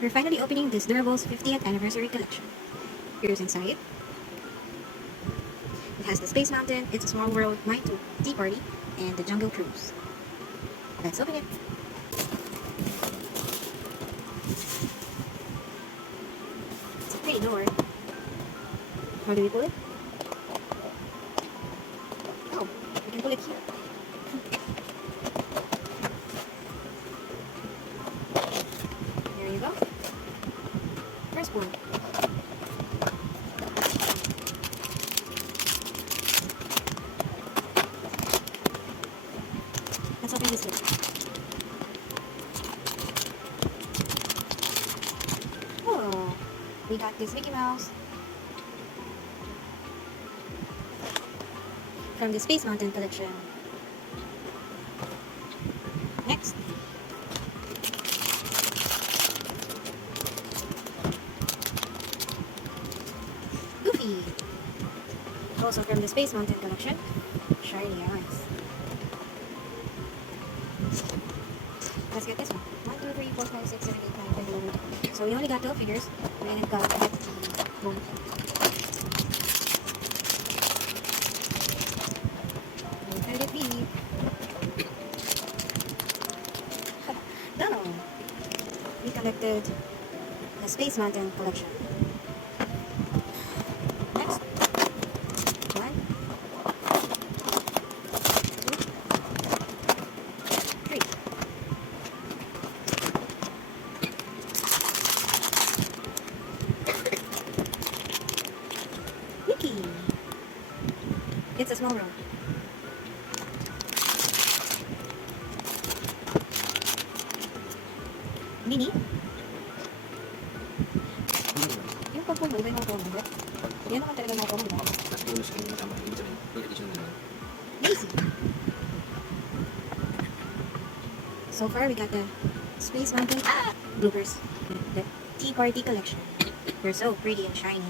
We're finally opening this Doorables 50th anniversary collection. Here's inside. It has the Space Mountain, It's a Small World, Mine to Tea Party, and the Jungle Cruise. Let's open it. It's a pretty door. How do we pull it? Oh, we can pull it here. There you go. First one. Let's open this one. Oh, we got this Mickey Mouse from the Space Mountain collection. Next. Goofy. Also from the Space Mountain collection. Shiny eyes. Let's get this one. 1, 2, 3, 4, 5, 6, 7, 8, 9, 10, 11. So we only got 12 figures. We didn't got the gold. What could it be? No! We collected the Space Mountain collection. Next. 1, 2, 3. Mickey! It's a small room. Mini? Yung pag-pull mo, iba yung makuha mo. Yan naman talaga makuha mo, diba? Mas bonus yung kasama. Ibig sabihin, full edition na naman. Daisy! So far, we got the Space Mountain bloopers. The Tea Party collection. They're so pretty and shiny.